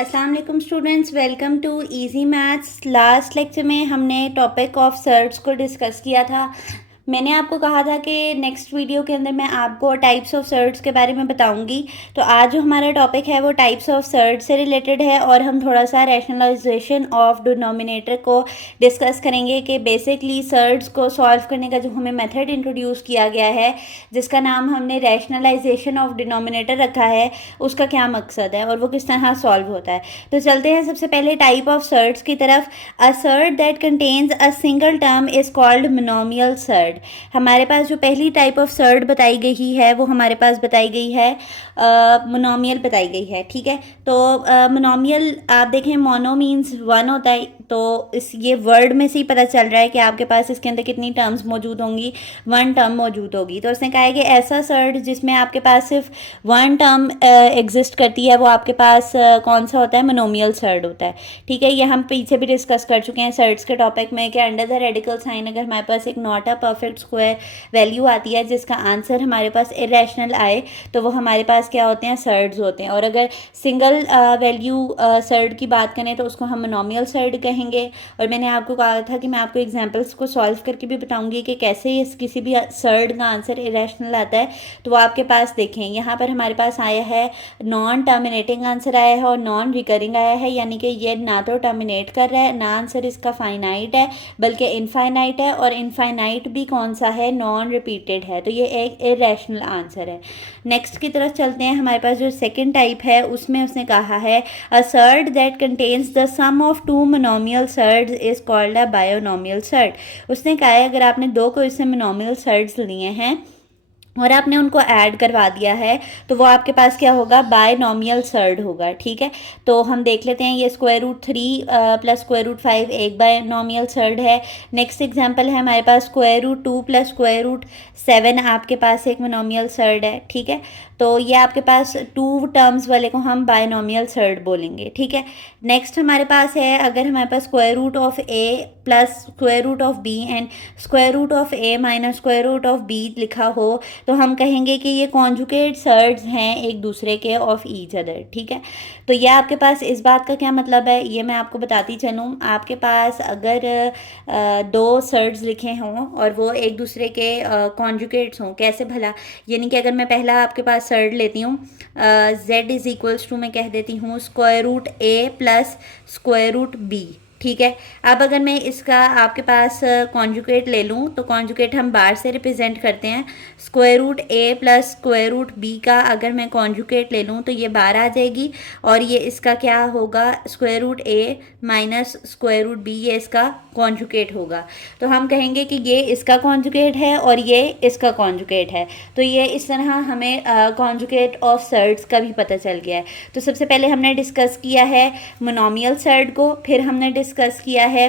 अस्सलाम वालेकुम students, welcome to Easy Maths. Last lecture में हमने टॉपिक ऑफ सर्ड्स को डिस्कस किया था। मैंने आपको कहा था कि नेक्स्ट वीडियो के अंदर मैं आपको टाइप्स ऑफ सर्ड्स के बारे में बताऊंगी। तो आज जो हमारा टॉपिक है वो टाइप्स ऑफ सर्ड से रिलेटेड है और हम थोड़ा सा रैशनलाइजेशन ऑफ डिनोमिनेटर को डिस्कस करेंगे कि बेसिकली सर्ड्स को सॉल्व करने का जो हमें मेथड इंट्रोड्यूस किया गया है, जिसका नाम हमने रैशनलाइजेशन ऑफ डिनोमिनेटर रखा है, उसका क्या मकसद है और वो किस तरह सॉल्व होता है। तो चलते हैं सबसे पहले टाइप ऑफ सर्ड्स की तरफ। A surd that contains a single term is called monomial surd. हमारे पास जो पहली टाइप ऑफ सर्ड बताई गई है वो हमारे पास बताई गई है मोनोमियल बताई गई है। ठीक है, तो मोनोमियल आप देखें, मोनो मीन्स वन होता है, तो इस ये वर्ड में से ही पता चल रहा है कि आपके पास इसके अंदर कितनी टर्म्स मौजूद होंगी, वन टर्म मौजूद होगी। तो उसने कहा है कि ऐसा सर्ड जिसमें आपके पास सिर्फ वन टर्म एग्जिस्ट करती है वो आपके पास कौन सा होता है, मोनोमियल सर्ड होता है। ठीक है, ये हम पीछे भी डिस्कस कर चुके हैं सर्ड्स के टॉपिक में कि अंडर द रेडिकल साइन अगर हमारे पास एक not a perfect square value आती है जिसका आंसर हमारे पास इरेशनल आए तो वो हमारे पास क्या होते हैं, सर्ड्स होते हैं। और अगर सिंगल वैल्यू सर्ड की बात करें तो उसको हम मोनोमियल सर्ड कहेंगे। और मैंने आपको कहा था कि मैं आपको एग्जांपल्स को सॉल्व करके भी बताऊंगी कि कैसे इस किसी भी सर्ड का आंसर इरेशनल आता है। तो वो आपके पास देखें, यहाँ पर हमारे पास आया है नॉन टर्मिनेटिंग आंसर आया है और नॉन रिकरिंग आया है, यानी कि ये ना तो टर्मिनेट कर रहा है ना आंसर इसका फाइनाइट है बल्कि इनफाइनाइट है, और इनफाइनाइट भी कौन सा है, नॉन रिपीटेड है। तो ये एक इरेशनल आंसर है। नेक्स्ट की तरफ चलते हैं। हमारे पास जो सेकंड टाइप है उसमें उसने कहा है a surd that contains the sum of two monomial surds is called a binomial surd. उसने कहा है अगर आपने दो कोई से मोनोमियल सर्ड्स लिए हैं और आपने उनको ऐड करवा दिया है तो वो आपके पास क्या होगा, बायनोमियल सर्ड होगा। ठीक है, तो हम देख लेते हैं। ये square root 3 plus square root 5 एक बायनोमियल सर्ड है। नेक्स्ट एग्जांपल है हमारे पास square root 2 plus square root 7 आपके पास एक मोनोमियल सर्ड है। ठीक है, तो ये आपके पास टू टर्म्स वाले को हम बायनोमियल सर्ड बोलेंगे। ठीक है, नेक्स्ट हमारे पास है अगर हमारे पास square root of A plus square root of B and square root of A minus square root of B लिखा हो तो हम कहेंगे कि ये कॉन्जुगेट सर्ड्स हैं एक दूसरे के ऑफ ईच अदर। ठीक है, तो ये आपके पास इस बात का क्या मतलब है ये मैं आपको बताती चलूँ। आपके पास अगर दो सर्ड्स लिखे हों और वो एक दूसरे के कॉन्जुगेट्स हों, कैसे भला, यानी कि अगर मैं पहला आपके पास सर्ड लेती हूँ z इज इक्वल्स टू, मैं कह देती हूँ स्क्वायर रूट ए प्लस स्क्वायर रूट बी। ठीक है, अब अगर मैं इसका आपके पास कॉन्जुगेट ले लूँ तो कॉन्जुगेट हम बार से रिप्रेजेंट करते हैं। स्क्वायर रूट ए प्लस स्क्वायर रूट बी का अगर मैं कॉन्जुगेट ले लूँ तो ये बार आ जाएगी और ये इसका क्या होगा, स्क्वायर रूट ए माइनस स्क्वायर रूट बी, ये इसका कॉन्जुगेट होगा। तो हम कहेंगे कि ये इसका कॉन्जुगेट है और ये इसका कॉन्जुगेट है। तो ये इस तरह हमें कॉन्जुगेट ऑफ सर्ड्स का भी पता चल गया है। तो सबसे पहले हमने डिस्कस किया है मोनोमियल सर्ड को, फिर हमने डिस्कस किया है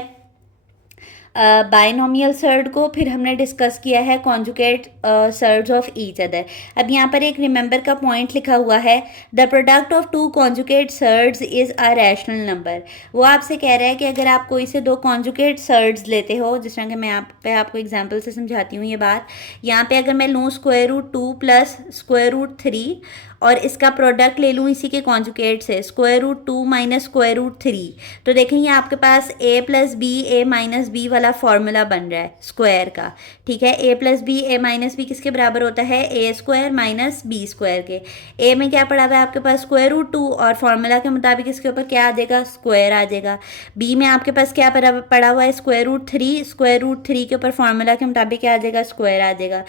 बायनोमियल सर्ड को, फिर हमने डिस्कस किया है conjugate surds of each other. अब यहाँ पर एक रिमेंबर का पॉइंट लिखा हुआ है, the product of two conjugate surds is a rational number. वो आपसे कह रहा है कि अगर आप कोई से दो कॉन्जुगेट सर्ड्स लेते हो, जिस तरह कि मैं आपको एग्जाम्पल से समझाती हूँ ये बात। यहाँ पे अगर मैं लूँ square root 2 plus square root 3 और इसका प्रोडक्ट ले लूँ इसी के कॉन्जुगेट से square root 2 minus square root 3, तो देखें ये आपके पास a plus B A minus B वाला फॉर्मूला बन रहा है स्क्वायर का। ठीक है, a plus B A minus B किसके बराबर होता है, A square minus B square के। a में क्या पड़ा हुआ है आपके पास स्क्वायर रूट 2 और फॉर्मूला के मुताबिक इसके ऊपर क्या आ जाएगा, स्क्वायर आ जाएगा। b में आपके पास क्या पड़ा हुआ है, स्क्वायर रूट 3, स्क्वायर रूट 3 के ऊपर फॉर्मूला के मुताबिक क्या आ जाएगा, स्क्वायर आ जाएगा।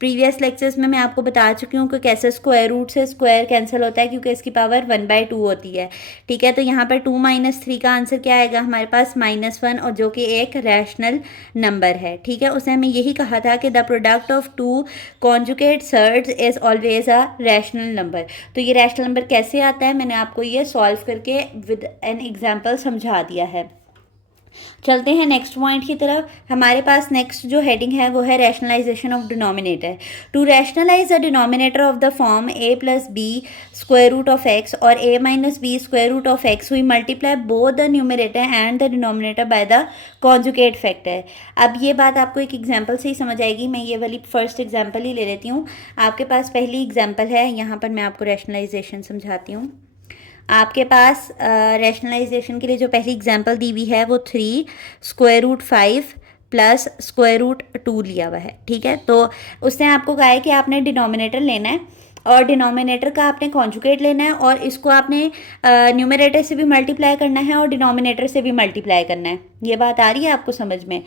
प्रीवियस लेक्चर्स में मैं आपको बता चुकी हूँ कि कैसे स्क्वायर रूट से स्क्वायर कैंसिल होता है क्योंकि इसकी पावर 1/2 होती है। ठीक है, तो यहाँ पर 2 माइनस 3 का आंसर क्या आएगा हमारे पास, -1, और जो कि एक रैशनल नंबर है। ठीक है, उसे हमें यही कहा था कि the product of two conjugate surds is always a rational number. तो ये रैशनल नंबर कैसे आता है मैंने आपको ये सॉल्व करके विद एन एग्जाम्पल समझा दिया है। चलते हैं नेक्स्ट पॉइंट की तरफ। हमारे पास नेक्स्ट जो हेडिंग है वो है rationalisation of denominator. To rationalise the denominator of the form a plus B square root of X और a minus B square root of X, we multiply both the numerator and the denominator by the conjugate factor. अब ये बात आपको एक example से ही समझ आएगी। मैं ये वाली फर्स्ट एग्जाम्पल ही ले लेती हूँ। आपके पास पहली एग्जाम्पल है, यहाँ पर मैं आपको रैशनलाइजेशन समझाती हूँ। आपके पास रैशनलाइजेशन के लिए जो पहली एग्जांपल दी हुई है वो 3 square root 5 plus square root 2 लिया हुआ है, ठीक है। तो उसने आपको कहा है कि आपने डिनोमिनेटर लेना है और डिनोमिनेटर का आपने कॉन्जुगेट लेना है और इसको आपने न्यूमरेटर से भी मल्टीप्लाई करना है और डिनोमिनेटर से भी मल्टीप्लाई करना है। ये बात आ रही है आपको समझ में?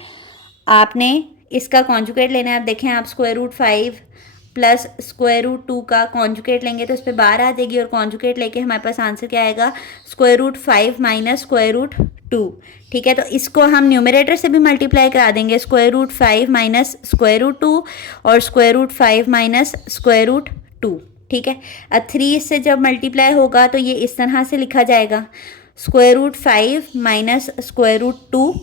आपने इसका कॉन्जुगेट लेना है। आप देखें, आप square root 5 plus square root 2 का कॉन्जुगेट लेंगे तो उस पर बार आ जाएगी और कॉन्जुगेट लेके हमारे पास आंसर क्या आएगा? Square root 5 minus square root 2, ठीक है। तो इसको हम न्यूमरेटर से भी मल्टीप्लाई करा देंगे, square root 5 minus square root 2 और square root 5 minus square root 2, ठीक है। अब 3 इससे जब मल्टीप्लाई होगा तो ये इस तरह से लिखा जाएगा, square root 5 minus square root 2,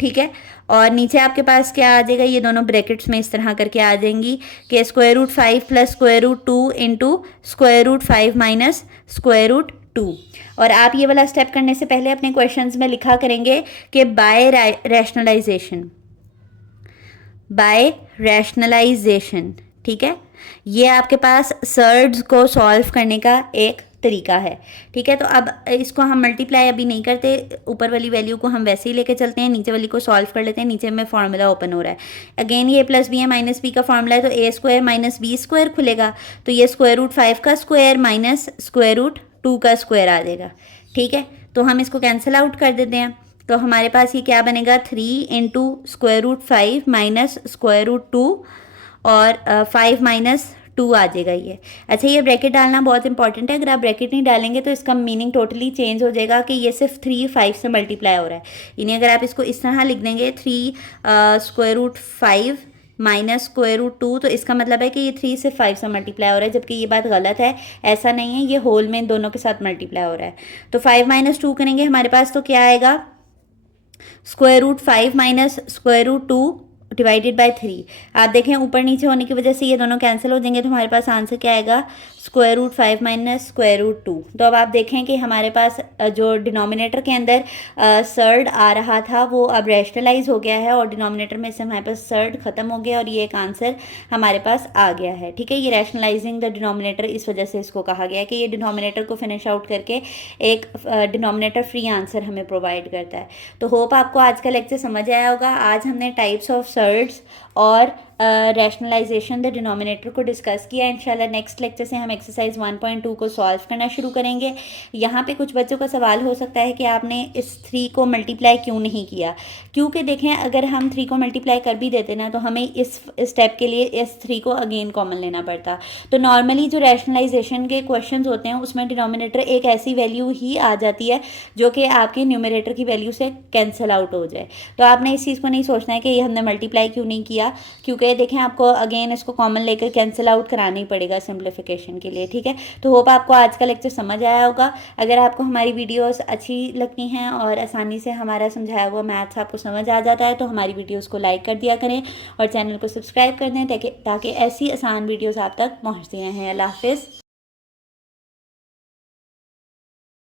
ठीक है। और नीचे आपके पास क्या आ जाएगा? ये दोनों ब्रैकेट्स में इस तरह करके आ जाएंगी कि square root 5 plus square root 2 into square root 5 minus square root 2। और आप ये वाला स्टेप करने से पहले अपने क्वेश्चंस में लिखा करेंगे कि बाय रैशनलाइजेशन, ठीक है। ये आपके पास सर्ड्स को सॉल्व करने का एक तरीका है, ठीक है। तो अब इसको हम मल्टीप्लाई अभी नहीं करते, ऊपर वाली वैल्यू को हम वैसे ही लेके चलते हैं, नीचे वाली को सॉल्व कर लेते हैं। नीचे में फॉर्मूला ओपन हो रहा है, अगेन ये प्लस बी है माइनस बी का फॉर्मूला है, तो ए स्क्वायर माइनस बी स्क्वायर खुलेगा, तो ये स्क्वायर रूट 5 का स्क्वायर माइनस स्क्वायर रूट 2 का स्क्वायर आ जाएगा, ठीक है। तो हम इसको कैंसिल आउट कर देते हैं, तो हमारे पास ये क्या बनेगा? 3 into square root 5 minus square root 2 और 5 माइनस 2 आ जाएगा ये। अच्छा, ये ब्रैकेट डालना बहुत इंपॉर्टेंट है, अगर आप ब्रैकेट नहीं डालेंगे तो इसका मीनिंग टोटली चेंज हो जाएगा कि ये सिर्फ 3 5 से मल्टीप्लाई हो रहा है। यानी अगर आप इसको इस तरह लिख देंगे 3 square root 5 minus square root 2, तो इसका मतलब है कि ये 3 से 5 से मल्टीप्लाई हो रहा है, जबकि ये बात गलत है, ऐसा नहीं है, ये होल में दोनों के साथ मल्टीप्लाई हो रहा है। तो 5 माइनस 2 करेंगे हमारे पास तो क्या आएगा? Square root 5 minus square root 2 divided by 3। आप देखें ऊपर नीचे होने की वजह से ये दोनों कैंसिल हो जाएंगे, तो हमारे पास आंसर क्या आएगा? Square root 5 minus square root 2। तो अब आप देखें कि हमारे पास जो डिनोमिनेटर के अंदर सर्ड आ रहा था वो अब रैशनलाइज हो गया है और डिनोमिनेटर में से हमारे पास सर्ड खत्म हो गया और ये एक आंसर हमारे पास आ गया है, ठीक है। ये रैशनलाइजिंग द डिनोमिनेटर, इस वजह से इसको कहा गया है कि ये डिनोमिनेटर को फिनिश आउट करके एक डिनोमिनेटर फ्री आंसर हमें प्रोवाइड करता है। तो होप आपको आज का लेक्चर समझ आया होगा। आज हमने टाइप्स ऑफ सर्ड्स और रैशनलाइजेशन द डिनोमिनेटर को डिस्कस किया। इंशाल्लाह नेक्स्ट लेक्चर से हम एक्सरसाइज 1.2 को सॉल्व करना शुरू करेंगे। यहाँ पे कुछ बच्चों का सवाल हो सकता है कि आपने इस 3 को मल्टीप्लाई क्यों नहीं किया, क्योंकि देखें अगर हम 3 को मल्टीप्लाई कर भी देते ना तो हमें इस स्टेप के लिए इस 3 को अगेन कॉमन लेना पड़ता। तो नॉर्मली जो रैशनलाइजेशन के क्वेश्चन होते हैं उसमें डिनोमिनेटर एक ऐसी वैल्यू ही आ जाती है जो कि आपके न्यूमरेटर की वैल्यू से कैंसिल आउट हो जाए। तो आपने इस चीज़ को नहीं सोचना है कि ये हमने मल्टीप्लाई क्यों नहीं किया, क्योंकि देखें आपको अगेन इसको कॉमन लेकर कैंसिल आउट कराना ही पड़ेगा सिंप्लीफिकेशन के लिए, ठीक है। तो होप आपको आज का लेक्चर समझ आया होगा। अगर आपको हमारी वीडियोस अच्छी लगती हैं और आसानी से हमारा समझाया हुआ मैथ्स आपको समझ आ जाता है तो हमारी वीडियोस को लाइक कर दिया करें और चैनल को सब्सक्राइब कर दें ताकि ऐसी आसान वीडियोस आप तक पहुंचती रहें। अल्लाह हाफिज़।